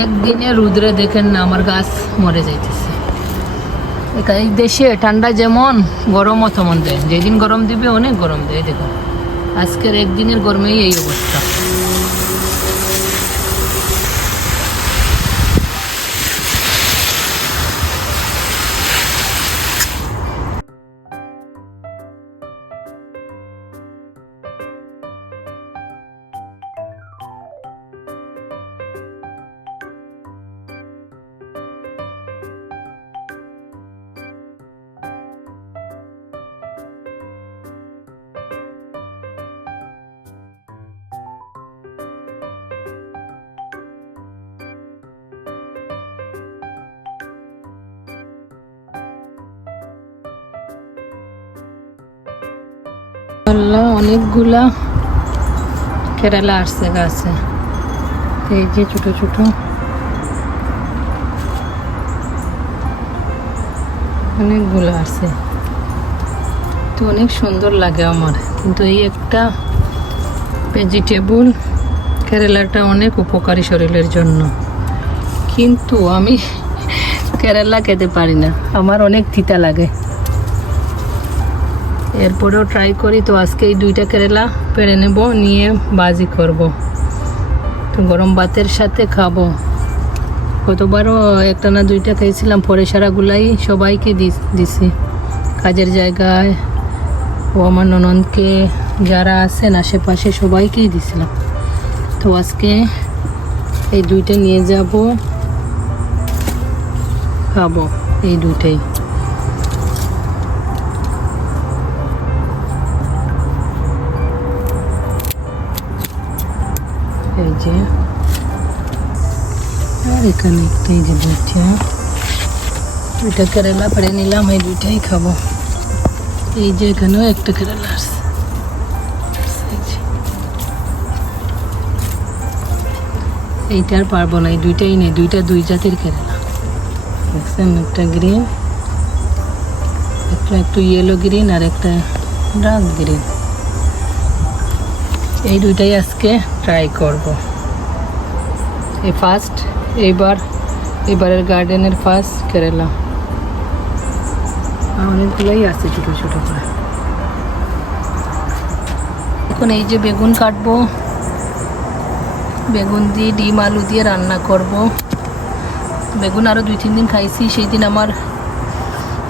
একদিনে রুদ্রে দেখেন না আমার গাছ মরে যাইতেছে। এই দেশে ঠান্ডা যেমন গরমও তেমন দেয়, যেদিন গরম দিবে অনেক গরম দেয়। দেখো আজকের একদিনের গরমেই এই অবস্থা। অনেকগুলা কেরালা আসছে গাছে, এই যে ছোট ছোট অনেকগুলো আসছে, তো অনেক সুন্দর লাগে আমার। কিন্তু এই একটা ভেজিটেবল কেরালাটা অনেক উপকারী শরীরের জন্য, কিন্তু আমি কেরালা খেতে পারি না, আমার অনেক তিতা লাগে। এরপরেও ট্রাই করি, তো আজকে এই দুইটা কেরালা পেড়ে নেব, নিয়ে ভাজি করব, তো গরম ভাতের সাথে খাবো। কতবারও একটা না দুইটা খেয়েছিলাম, পরে সারাগুলাই সবাইকে দিছি, কাজের জায়গায় ও আমার ননদকে, যারা আছেন আশেপাশে সবাইকেই দিছিলাম। তো আজকে এই দুইটা নিয়ে যাব, খাবো এই দুইটাই। এই যে আর এখানে একটা, এই যে দুইটা কেরালা পেড়ে নিলাম, এই দুইটাই খাবো। এই যে এখানেও একটা কেরালা আসছে, এইটা আর পারবো না, এই দুইটাই নেই, দুইটা দুই জাতের কেরালা দেখছেন, একটা গ্রিন, একটা একটু ইয়েলো গ্রিন আর একটা ডার্ক গ্রিন। এই দুইটাই আজকে ট্রাই করব। এই ফার্স্ট, এবারের গার্ডেনের ফার্স্ট কেরালা, অনেকগুলোই আছে ছোটো ছোটো করে। এখন এই যে বেগুন কাটবো, বেগুন দিয়ে ডিম আলু দিয়ে রান্না করব। বেগুন আরও 2-3 দিন খাইছি, সেই দিন আমার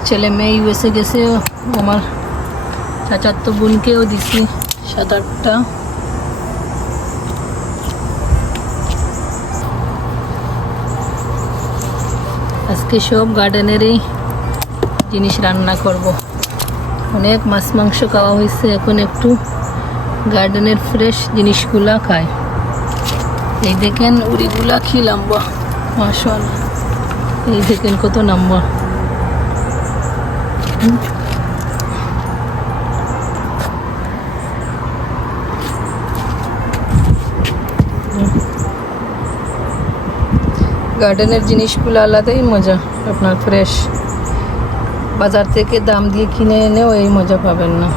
ছেলে মেয়ে ইউএসএ গেছে, আমার চাচাতো বোনকেও দিছি 7-8টা। আজকে সব গার্ডেনেরই জিনিস রান্না করব। অনেক মাছ মাংস খাওয়া হয়েছে, এখন একটু গার্ডেনের ফ্রেশ জিনিসগুলা খায়। এই দেখেন উড়িগুলা কি লম্বা, মাশাআল্লাহ, এই দেখেন কত লম্বা। গার্ডেনের জিনিসগুলো আলাদাই মজা, আপনার ফ্রেশ। বাজার থেকে দাম দিয়ে কিনে এনেও এই মজা পাবেন না।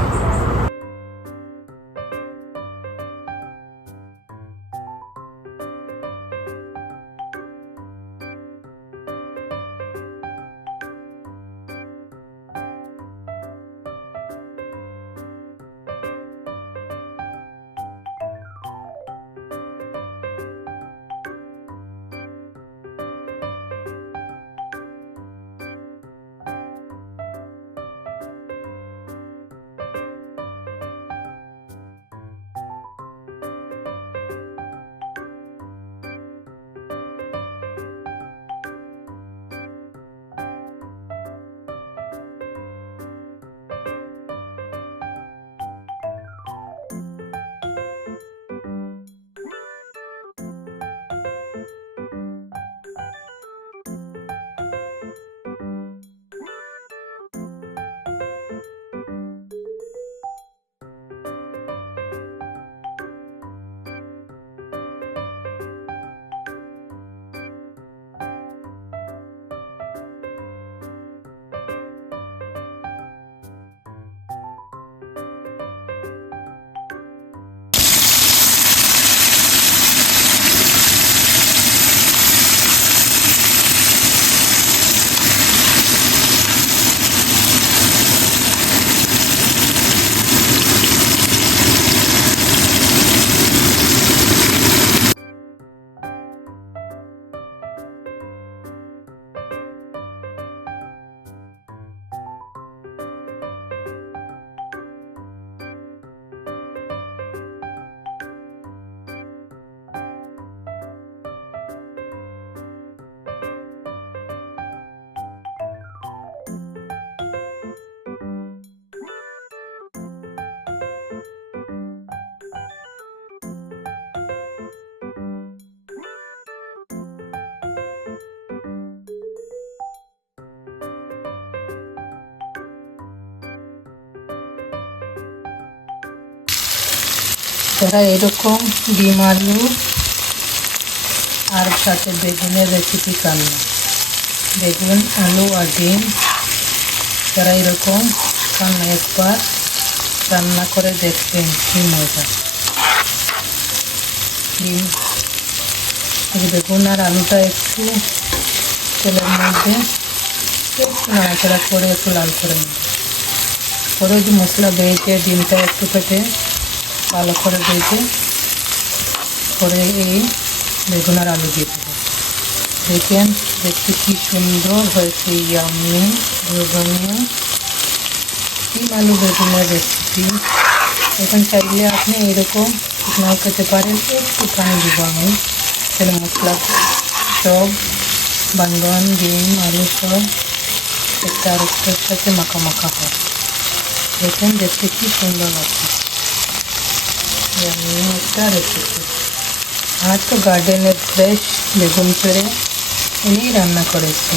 যারা এরকম ডিম আলু আর সাথে বেগুনের রেসিপি খান না, বেগুন আলু আর ডিম যারা এরকম খান না, একবার রান্না করে দেখবেন কি মজা। ডিম বেগুন আর আলুটা একটু তেলের মধ্যে একটু নাড়াচাড়া করে একটু লাল করে নেব, পরে যে মশলা ভেজে ডিমটা একটু কেটে ভালো করে ভেজে পরে এই বেগুন আর আলু দিয়ে দেবো। দেখেন দেখতে কি সুন্দর হয়েছে, ইয়াম্মি লোভনীয় ডিম আলু বেগুনের রেসিপি। এখন চাইলে আপনি এরকম নাও খেতে পারেন, একটু পানি দিব আমি, তেল মশলা সব বান্ধন ডিম আলু সব একটা আরেকটার সাথে মাখা মাখা হয়। দেখেন দেখতে কি সুন্দর লাগছে, একটা রেসিপি। আর তো গার্ডেনের ফ্রেশ বেগুন পেড়ে এনেই রান্না করেছি,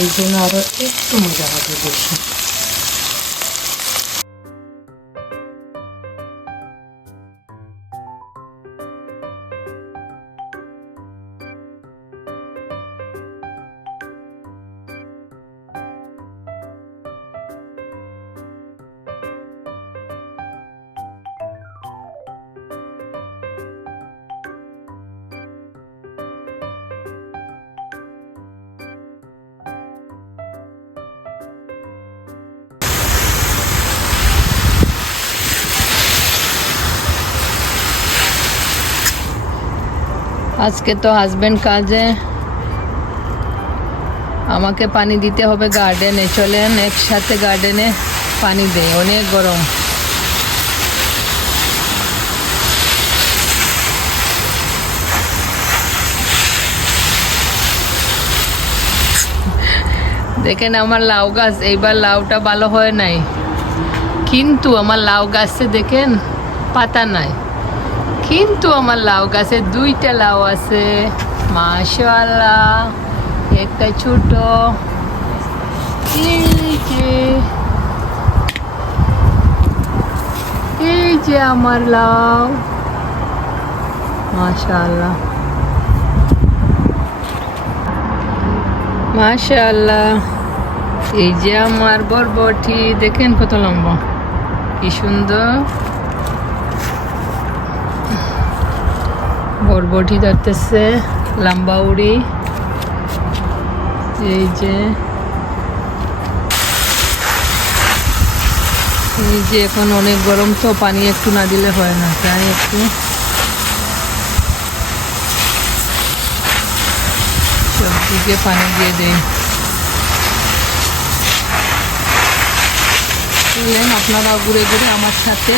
এই জন্য আরও একটু মজা হবে বেশি। আজকে তো হাজবেন্ড কাজে, আমাকে পানি দিতে হবে গার্ডেনে। চলেন একসাথে গার্ডেনে পানি দেয়, অনেক গরম। দেখেন আমার লাউ গাছ, এইবার লাউটা ভালো হয় নাই, কিন্তু আমার লাউ গাছে দেখেন পাতা নাই, কিন্তু আমার লাউ গাছে দুইটা লাউ আছে মাশাআল্লাহ। একটা ছোট, এই যে আমার লাউ মাশাআল্লাহ মাশাআল্লাহ। এই যে আমার বরবটি, দেখেন কত লম্বা, কি সুন্দর বরবটি ধরতেছে লম্বা উড়ি। এই যে এখন অনেক গরম, তো পানি একটু না দিলে হয় না, তাই একটু সবদিকে পানি দিয়ে দেয়। চলেন আপনারা ঘুরে ঘুরে আমার সাথে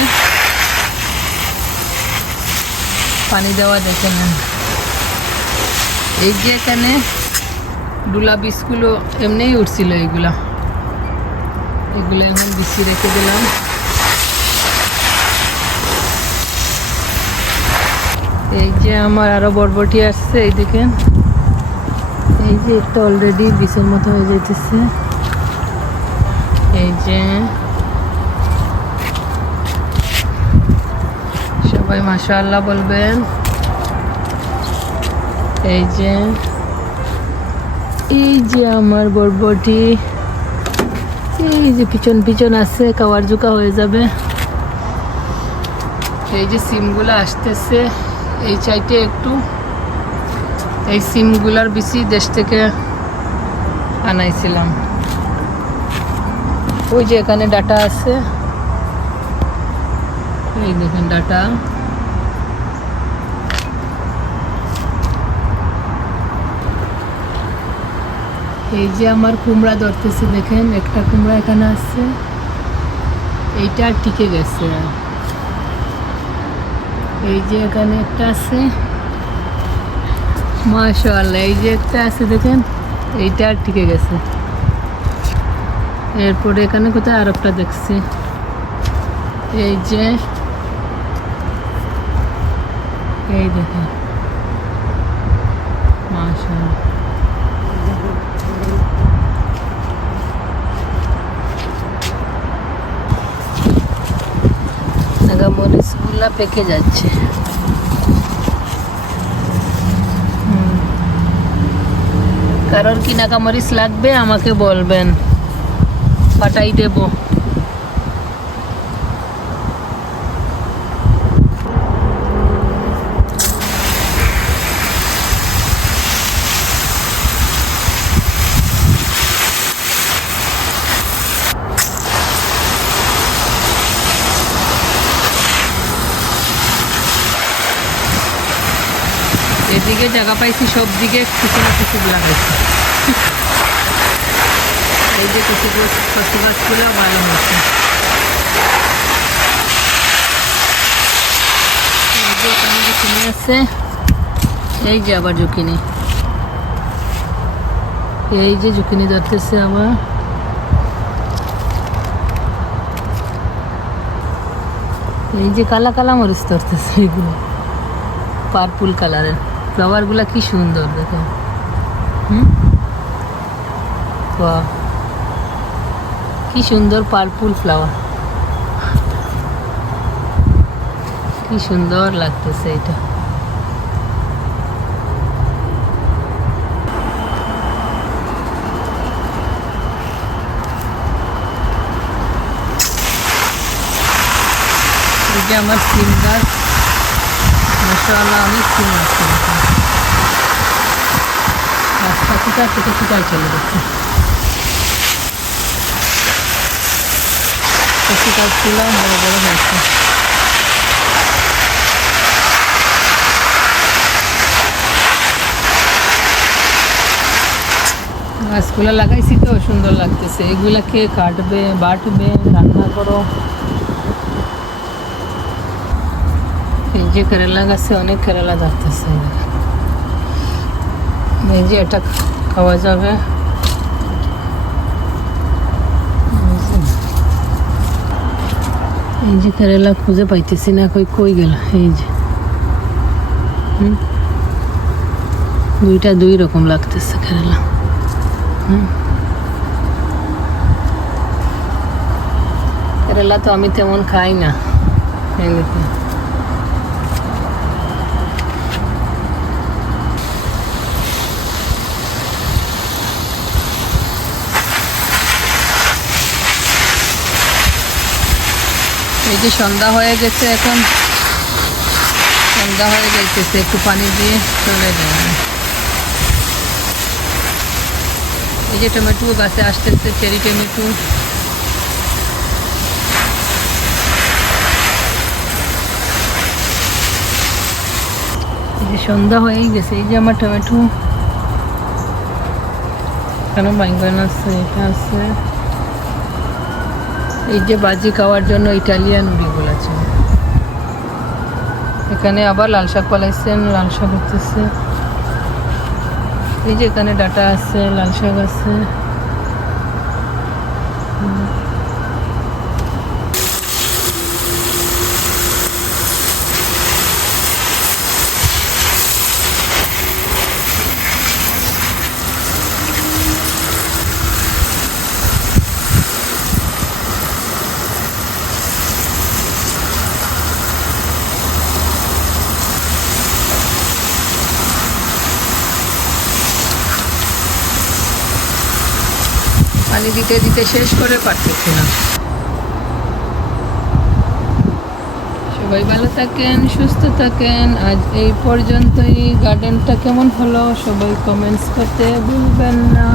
পানি দেওয়া দেখে নেন। এই যে এখানে ডুলা বীজগুলো এমনিই উঠছিল, এগুলো এখন বিছিয়ে রেখে দিলাম। এই যে আমার আরো বরবটি আসছে, এই দেখেন, এই যে একটা অলরেডি বীজের মতো হয়ে যাইতেছে। এই যে সবাই মাশাআল্লাহ বলবেন। এই যে আমার বরবটি, এই যে পিছন পিছন আছে, কাওয়ার জুকা হয়ে যাবে। এই যে সিমগুলো আসতেছে এই চাইতে একটু, এই সিমগুলার বেশি দেশ থেকে আনাইছিলাম। ওই যে এখানে ডাটা আছে, এই দেখেন ডাটা। এই যে আমার কুমড়া ধরতেছে, দেখেন একটা কুমড়া এখানে আছে, এইটা টিকে গেছে। এই যে এখানে একটা আছে মাশাআল্লাহ, এই যে একটা আছে দেখেন, এইটা টিকে গেছে। এরপরে এখানে কোথায় আর একটা দেখছি, এই যে এই দেখেন মাশাআল্লাহ। নাগামরিচগুলা কলা পেকে যাচ্ছে। কারোর কি নাকামরিচ লাগবে আমাকে বলবেন, পাঠাই দেব। এদিকে জায়গা পাইছি, সব দিকে কিছু না কিছু লাগাইছি। এই যে কিছু গাছগুলো ভালো হচ্ছে। এই যে ওখানে জুকিনি আছে, এই যে আবার জুকিনি, এই যে জুকিনি ধরতেছে আবার। এই যে কালা কালা মরিচ ধরতেছে, এগুলো পার্পল কালারের। ফ্লাওয়ারগুলো কি সুন্দর দেখো। বাহ, কি সুন্দর পার্পল ফ্লাওয়ার, কি সুন্দর লাগতেছে এটা। এই যে আমার সিম গাছ, মাশাআল্লাহ অনেক সিম আছে। রাস্তা থেকে ছোটো ছোটো চলে যাচ্ছে। কচি গাছগুলো বড় বড় হয়েছে। গাছগুলো লাগাইছি তো সুন্দর লাগতেছে। এগুলাকে কাটবে, বাটবে, রান্না করো। এই যে কেরালা গাছে অনেক কেরালা ধরতেছে। এই যে এটা খাওয়া যাবে। এই যে কেরালা খুঁজে পাইতেছি না, কই গেল। এই যে দুইটা দুই রকম লাগতেছে কেরালা। কেরালা তো আমি তেমন খাই না এমনিতে। এই যে সন্ধ্যা হয়ে গেছে, এখন সন্ধ্যা হয়ে যাইতেছে, একটু পানি দিয়ে চলে যায়। এই যে টমেটো গাছে আসতেছে, চেরি টমেটো। এই যে সন্ধ্যা হয়েই গেছে। এই যে আমার টমেটো, এখানে বাইগন আছে, এটা আছে। এই যে বাজি খাওয়ার জন্য ইটালিয়ান উড়িগুলো আছে। এখানে আবার লাল শাক পালাইছেন, লাল শাক হচ্ছে। এই যে এখানে ডাটা আছে, লাল শাক আছে। পানি দিতে দিতে শেষ করে পারতেছি না। সবাই ভালো থাকেন, সুস্থ থাকেন। আজ এই পর্যন্তই। গার্ডেনটা কেমন হলো সবাই কমেন্টস করতে ভুলবেন না।